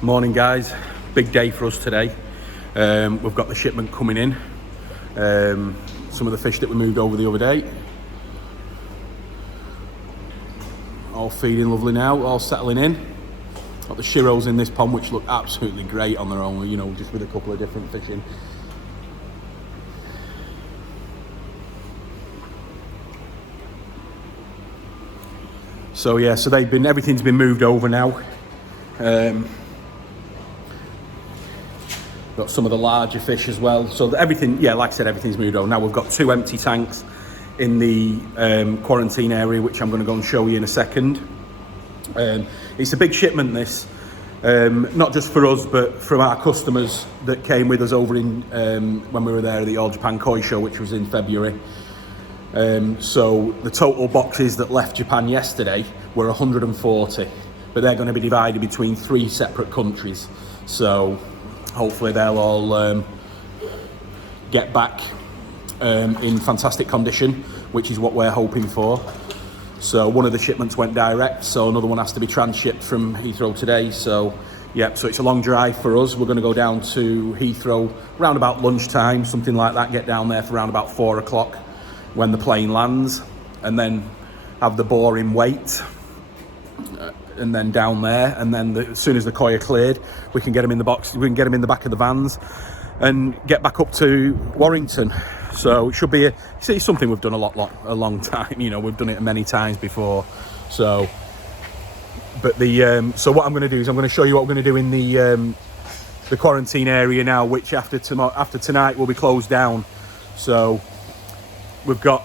Morning guys, big day for us today. We've got the shipment coming in. Some of the fish that we moved over the other day. All feeding lovely now, all settling in. Got the shiros in this pond which look absolutely great on their own, you know, just with a couple of different fish in. So yeah, so everything's been moved over now. Got some of the larger fish as well. So everything, yeah, like I said, everything's moved over. Now we've got 2 empty tanks in the quarantine area, which I'm going to go and show you in a second. It's a big shipment, this. Not just for us, but from our customers that came with us over in when we were there at the All Japan Koi Show, which was in February. So the total boxes that left Japan yesterday were 140, but they're going to be divided between 3 separate countries. So hopefully they'll all get back in fantastic condition, which is what we're hoping for. So one of the shipments went direct, so another one has to be transshipped from Heathrow today. So yeah, so it's a long drive for us. We're going to go down to Heathrow around about lunchtime, something like that, get down there for around about 4 o'clock when the plane lands, and then have the boring wait, and then down there, and then as soon as the koi are cleared, we can get them in the box, we can get them in the back of the vans and get back up to Warrington. So it should be it's something we've done a long time, you know, we've done it many times before. So but so what I'm going to do is I'm going to show you what we're going to do in the quarantine area now, which after tonight will be closed down. So we've got,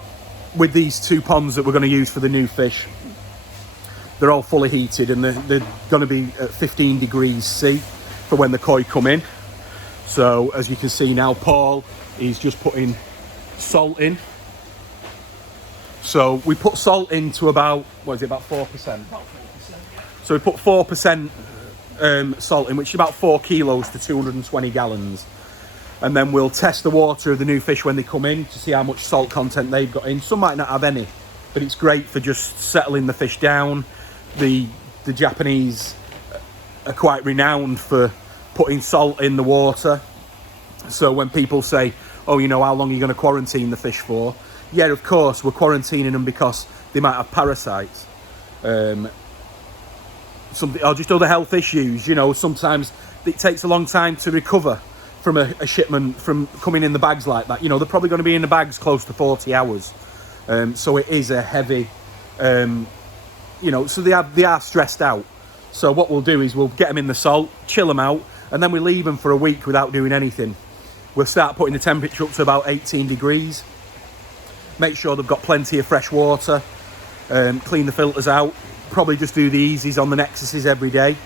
with these 2 ponds that we're going to use for the new fish, they're all fully heated, and they're going to be at 15 degrees C for when the koi come in. So as you can see now, Paul is just putting salt in. So we put salt into about, what is it, about 4%? About 4%, yeah. So we put 4% salt in, which is about 4 kilos to 220 gallons. And then we'll test the water of the new fish when they come in to see how much salt content they've got in. Some might not have any, but it's great for just settling the fish down. The Japanese are quite renowned for putting salt in the water. So when people say, oh, you know, how long are you going to quarantine the fish for? Yeah, of course, we're quarantining them because they might have parasites. Or just other health issues, you know. Sometimes it takes a long time to recover from a shipment from coming in the bags like that. You know, they're probably going to be in the bags close to 40 hours. So it is a heavy, you know, so they are stressed out. So what we'll do is we'll get them in the salt, chill them out, and then we leave them for a week without doing anything. We'll start putting the temperature up to about 18 degrees. Make sure they've got plenty of fresh water. Clean the filters out. Probably just do the easies on the Nexuses every day.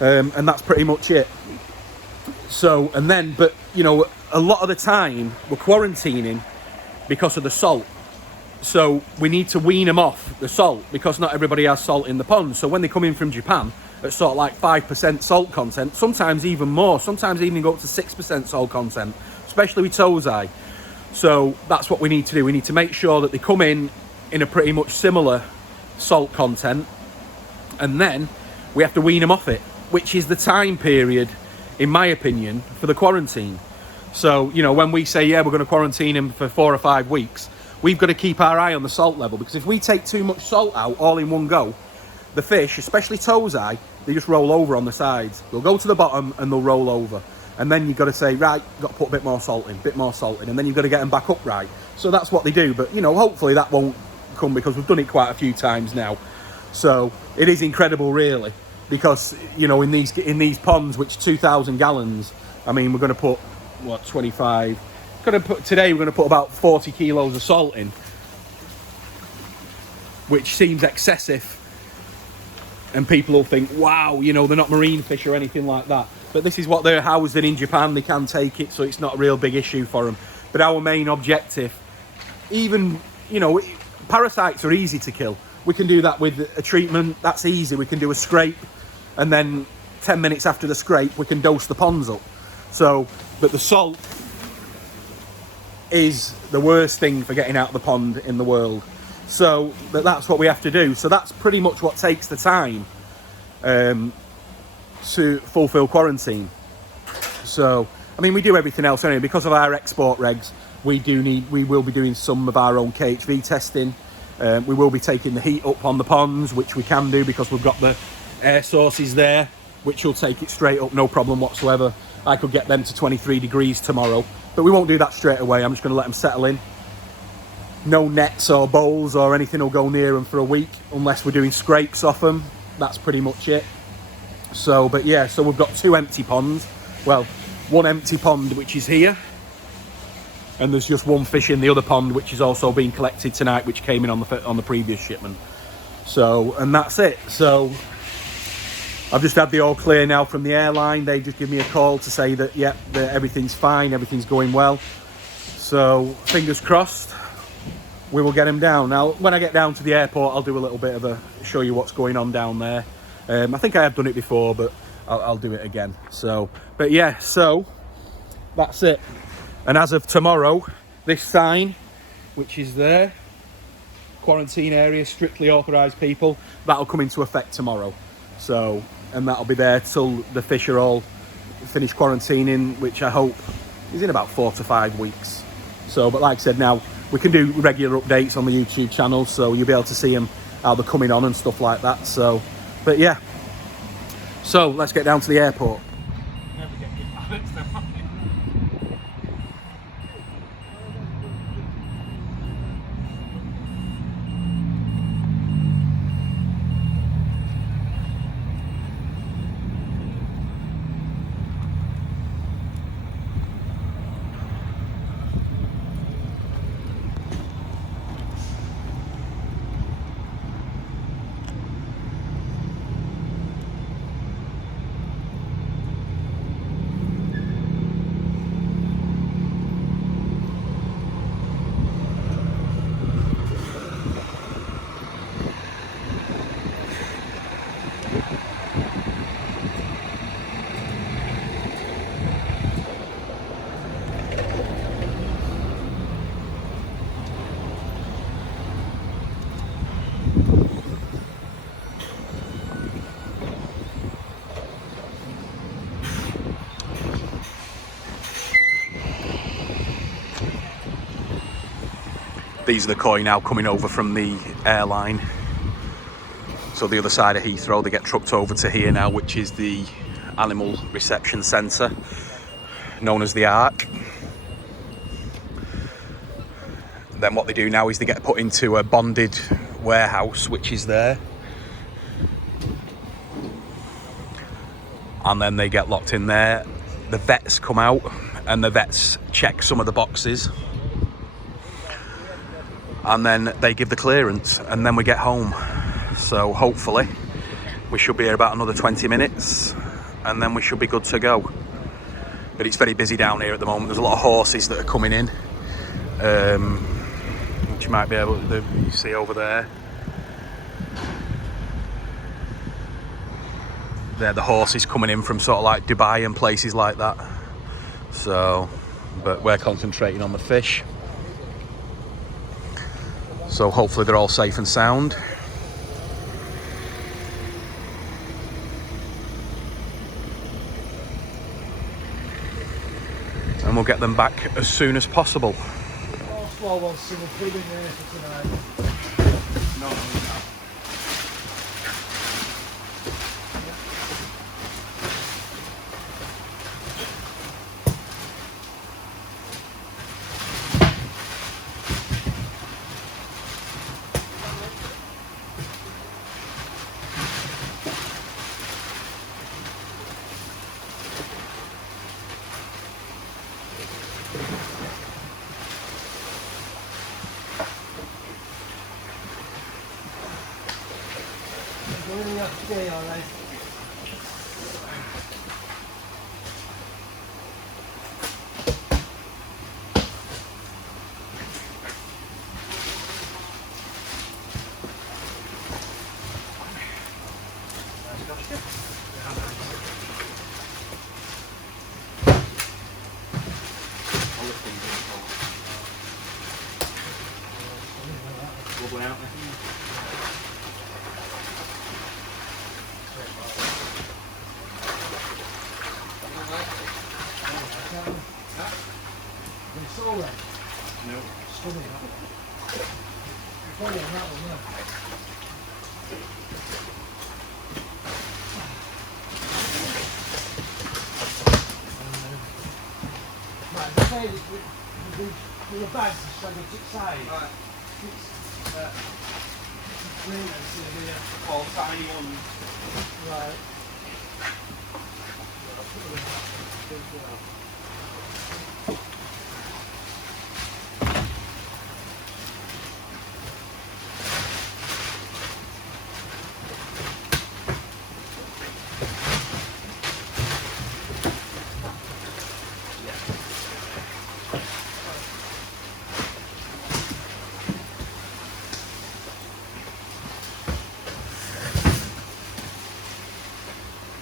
And that's pretty much it. So, and then, but, you know, a lot of the time we're quarantining because of the salt. So we need to wean them off the salt because not everybody has salt in the pond. So when they come in from Japan at sort of like 5% salt content, sometimes even more, sometimes even go up to 6% salt content, especially with tozai. So that's what we need to do. We need to make sure that they come in a pretty much similar salt content, and then we have to wean them off it, which is the time period, in my opinion, for the quarantine. So, you know, when we say, yeah, we're going to quarantine them for 4 or 5 weeks, we've got to keep our eye on the salt level, because if we take too much salt out all in one go, the fish, especially tozai, they just roll over on the sides. They'll go to the bottom and they'll roll over. And then you've got to say, right, got to put a bit more salt in, and then you've got to get them back upright. So that's what they do. But, you know, hopefully that won't come, because we've done it quite a few times now. So it is incredible, really, because, you know, in these ponds, which 2,000 gallons, I mean, we're going to put, what, 25... Today we're going to put about 40 kilos of salt in, which seems excessive, and people will think, wow, you know, they're not marine fish or anything like that, but this is what they're housed in Japan. They can take it, so it's not a real big issue for them. But our main objective, even, you know, parasites are easy to kill. We can do that with a treatment. That's easy. We can do a scrape, and then 10 minutes after the scrape we can dose the ponds up. So, but the salt is the worst thing for getting out of the pond in the world. So, but that's what we have to do. So that's pretty much what takes the time. to fulfill quarantine. So, I mean, we do everything else anyway. Because of our export regs, we will be doing some of our own KHV testing. We will be taking the heat up on the ponds, which we can do because we've got the air sources there, which will take it straight up, no problem whatsoever. I could get them to 23 degrees tomorrow, but we won't do that straight away. I'm just going to let them settle in. No nets or bowls or anything will go near them for a week unless we're doing scrapes off them. That's pretty much it. So, but yeah, so we've got 2 empty ponds. Well, 1 empty pond, which is here. And there's just 1 fish in the other pond, which is also being collected tonight, which came in on the previous shipment. So, and that's it. So, I've just had the all clear now from the airline. They just give me a call to say that, yeah, that everything's fine, everything's going well. So, fingers crossed, we will get them down. Now, when I get down to the airport, I'll do a little bit of show you what's going on down there. I think I have done it before, but I'll do it again. So, but yeah, so that's it. And as of tomorrow, this sign, which is there, quarantine area, strictly authorised people, that'll come into effect tomorrow. So, and that'll be there till the fish are all finished quarantining, which I hope is in about 4 to 5 weeks. So, but like I said, now we can do regular updates on the YouTube channel, so you'll be able to see them, how they're coming on and stuff like that. So, but yeah. So, let's get down to the airport. Never get good balance, though. These are the koi now coming over from the airline. So the other side of Heathrow, they get trucked over to here now, which is the animal reception centre, known as the Ark. Then what they do now is they get put into a bonded warehouse, which is there. And then they get locked in there. The vets come out and the vets check some of the boxes. And then they give the clearance and then we get home. So hopefully we should be here about another 20 minutes and then we should be good to go. But it's very busy down here at the moment. There's a lot of horses that are coming in, which you might be able to see over there. They're the horses coming in from sort of like Dubai and places like that. So, but we're concentrating on the fish. So hopefully they're all safe and sound. And we'll get them back as soon as possible. all right. No. Stunning. You're funny on that one, yeah. Right, the say that with the bags are straight up its side. Right. It's really nice here. All tiny ones. Right.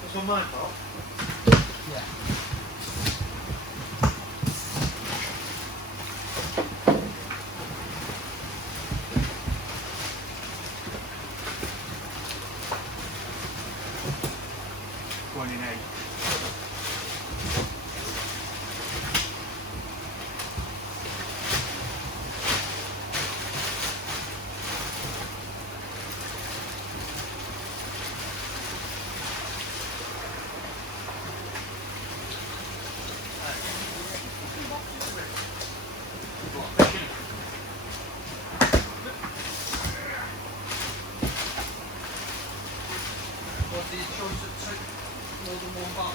That's on my part. Yeah. Going in 8. What's the choice of two? More than one box?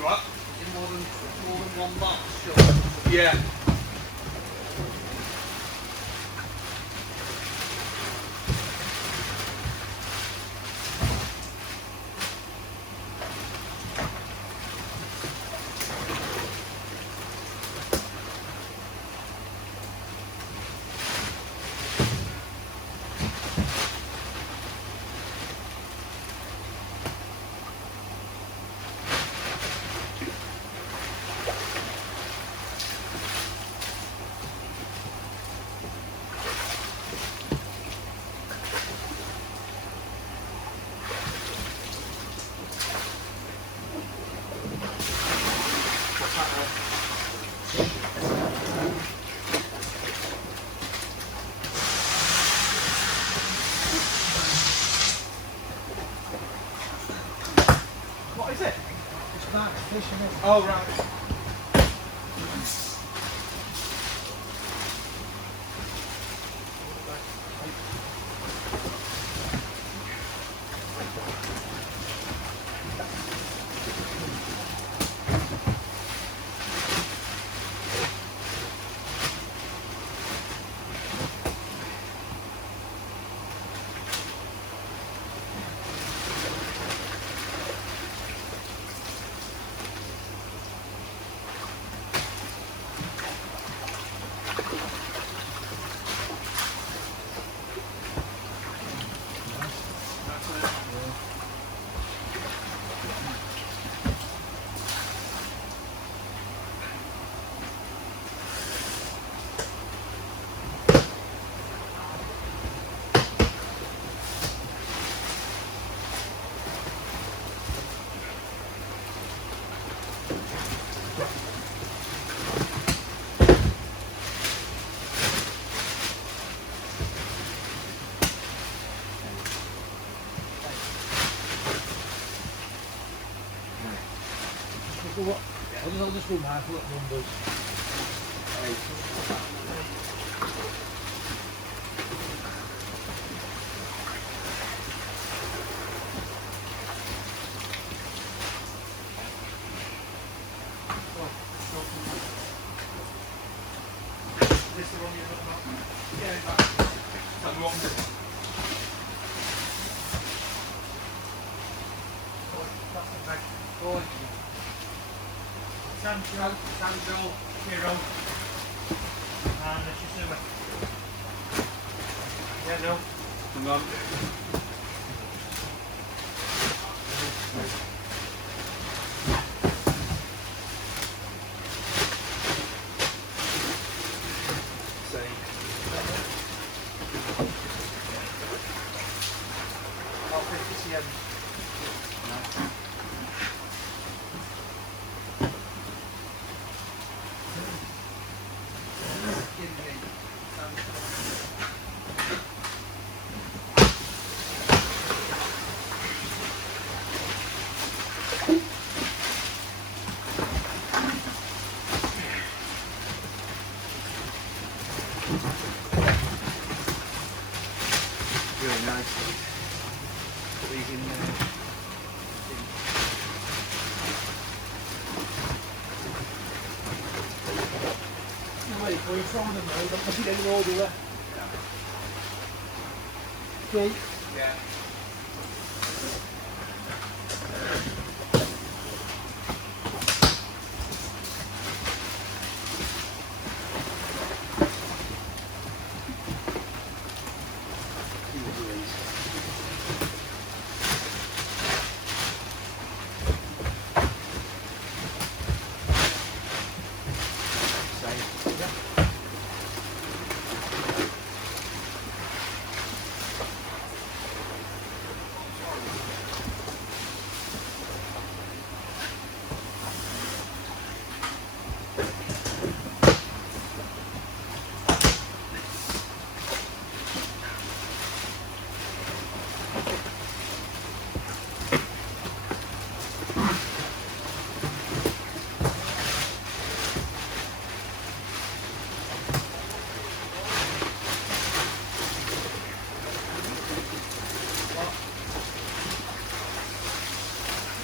What? Is it more than one box? Sure. Yeah. What is it? It's bags, fish and it. Oh, right. I'll just go mad for numbers. This the one you're looking at? Yeah, tell me what. That's the bag. Sanjo, Hero, and Shisuba. Yeah, no. Hang on. I'll 50 cm. Where you're from them though, don't put it any older there. Okay. Yeah.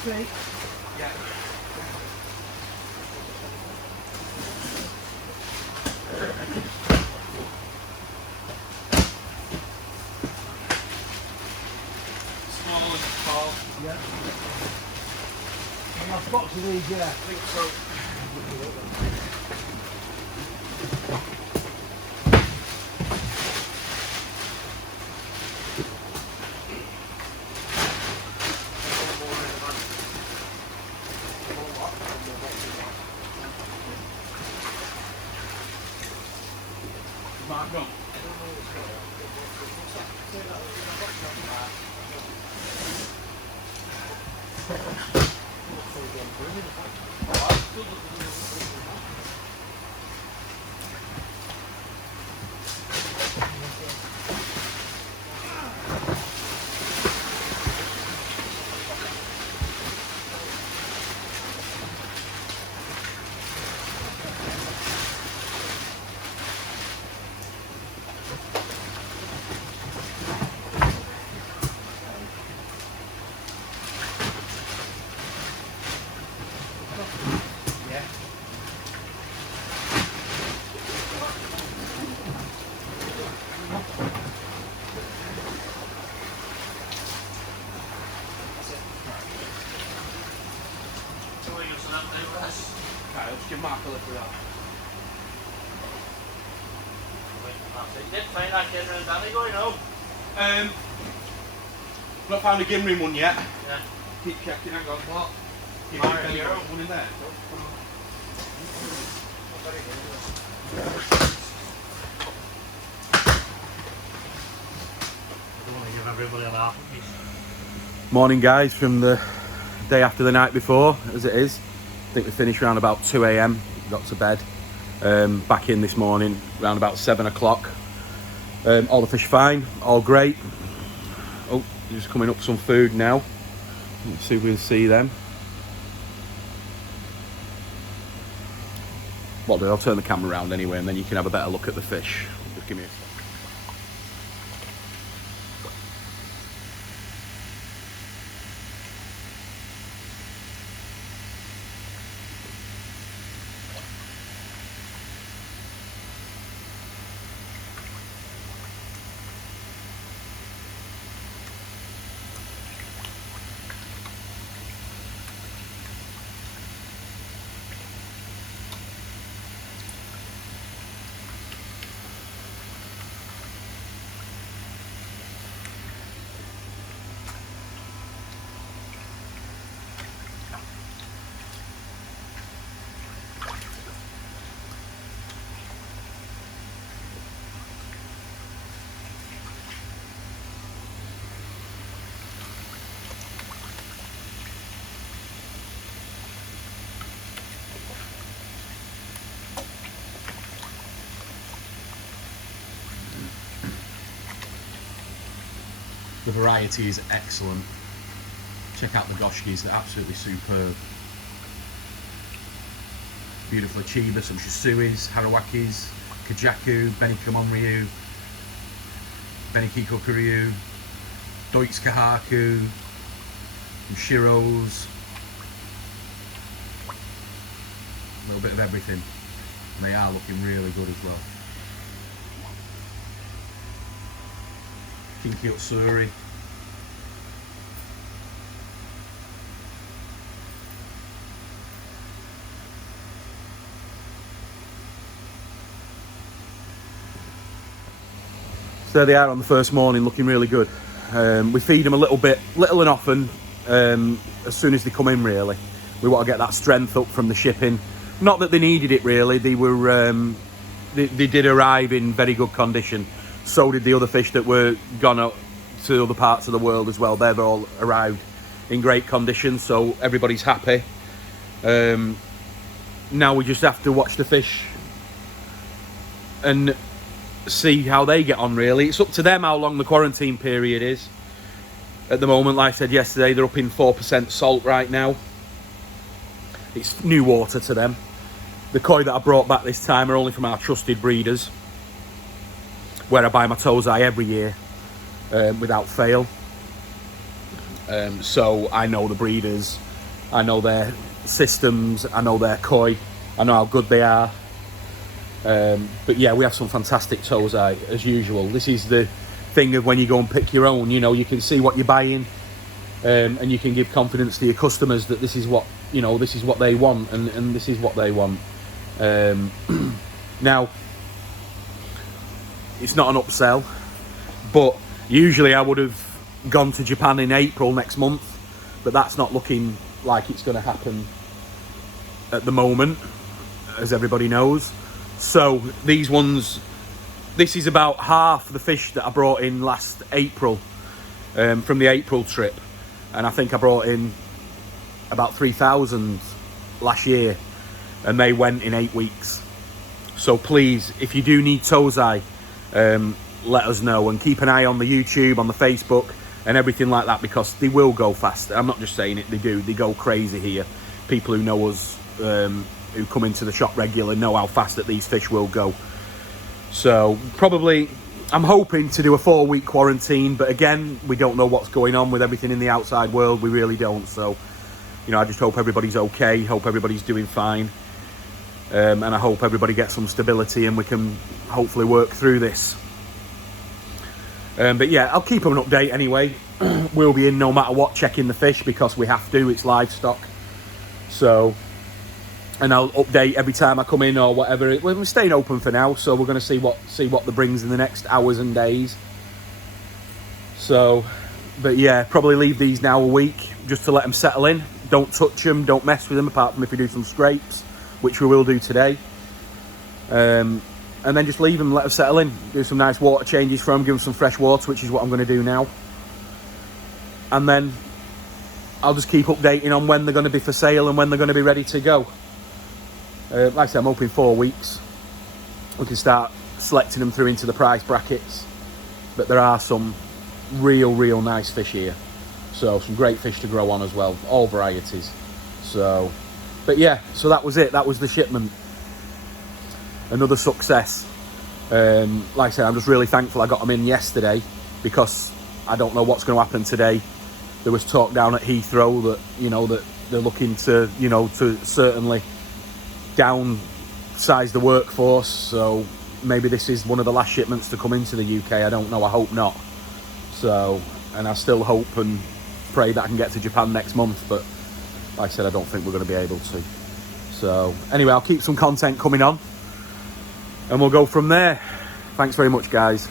Okay. Yeah. Small and tall. Yeah. And I've got to these, yeah. I think so. Mark, no. Yeah. Okay, let's give Mark a look at that. You did find that kid around Danny going home. Not found a Gimrin one yet. Yeah. Keep checking, hang on. What? Keep Mark, checking, you're got out. one in there. I don't want to give everybody a laugh at me. Morning, guys, from the day after the night before, as it is. I think we finished around about 2 a.m. Got to bed. Back in this morning around about 7 o'clock. All the fish fine, all great. Oh, just coming up some food now. Let's see if we can see them. Well, I'll turn the camera around anyway, and then you can have a better look at the fish. Just give me a sec. The variety is excellent. Check out the doshkis, they're absolutely superb. Beautiful Achieva, some Shisuis, Harawakis, Kajaku, Benikamonryu, Benikiko Kuryu, Deutz Kahaku, some Shiros. A little bit of everything. They are looking really good as well. Kinky Utsuri. So there they are on the first morning, looking really good. We feed them a little and often, as soon as they come in really. We want to get that strength up from the shipping. Not that they needed it really, they were, they did arrive in very good condition. So did the other fish that were gone up to other parts of the world as well. They've all arrived in great condition, so everybody's happy. Now we just have to watch the fish and see how they get on really. It's up to them how long the quarantine period is. At the moment, like I said yesterday, they're up in 4% salt right now. It's new water to them. The koi that I brought back this time are only from our trusted breeders, where I buy my tozai every year without fail. So I know the breeders, I know their systems, I know their koi, I know how good they are. But yeah, we have some fantastic tozai as usual. This is the thing of when you go and pick your own, you know, you can see what you're buying, and you can give confidence to your customers that this is what, you know, this is what they want, and this is what they want. Now, it's not an upsell, but usually I would have gone to Japan in April next month, but that's not looking like it's going to happen at the moment, as everybody knows. So these ones, this is about half the fish that I brought in last April, from the April trip, and I think I brought in about 3,000 last year, and they went in 8 weeks. So please, if you do need tozai, let us know, and keep an eye on the YouTube, on the Facebook and everything like that, because they will go fast. I'm not just saying it, they do. They go crazy here. People who know us, who come into the shop regularly, know how fast that these fish will go. So probably, I'm hoping to do a 4-week quarantine, but again, we don't know what's going on with everything in the outside world. We really don't. So, you know, I just hope everybody's okay, hope everybody's doing fine, and I hope everybody gets some stability and we can hopefully work through this. But yeah, I'll keep them an update anyway. We'll be in no matter what, checking the fish, because we have to, it's livestock. So, and I'll update every time I come in or whatever. We're staying open for now, so we're going to see what the brings in the next hours and days. So, but yeah, probably leave these now a week just to let them settle in. Don't touch them, don't mess with them, apart from if we do some scrapes, which we will do today. And then just leave them, let them settle in. Do some nice water changes for them, give them some fresh water, which is what I'm going to do now. And then I'll just keep updating on when they're going to be for sale and when they're going to be ready to go. Like I said, I'm hoping 4 weeks we can start selecting them through into the price brackets. But there are some real nice fish here. So some great fish to grow on as well, all varieties. So, but yeah, so that was it. That was the shipment. Another success. Like I said, I'm just really thankful I got them in yesterday, because I don't know what's going to happen today. There was talk down at Heathrow that, you know, that they're looking to, you know, to certainly downsize the workforce. So maybe this is one of the last shipments to come into the UK. I don't know. I hope not. So, and I still hope and pray that I can get to Japan next month. But like I said, I don't think we're going to be able to. So anyway, I'll keep some content coming on, and we'll go from there. Thanks very much, guys.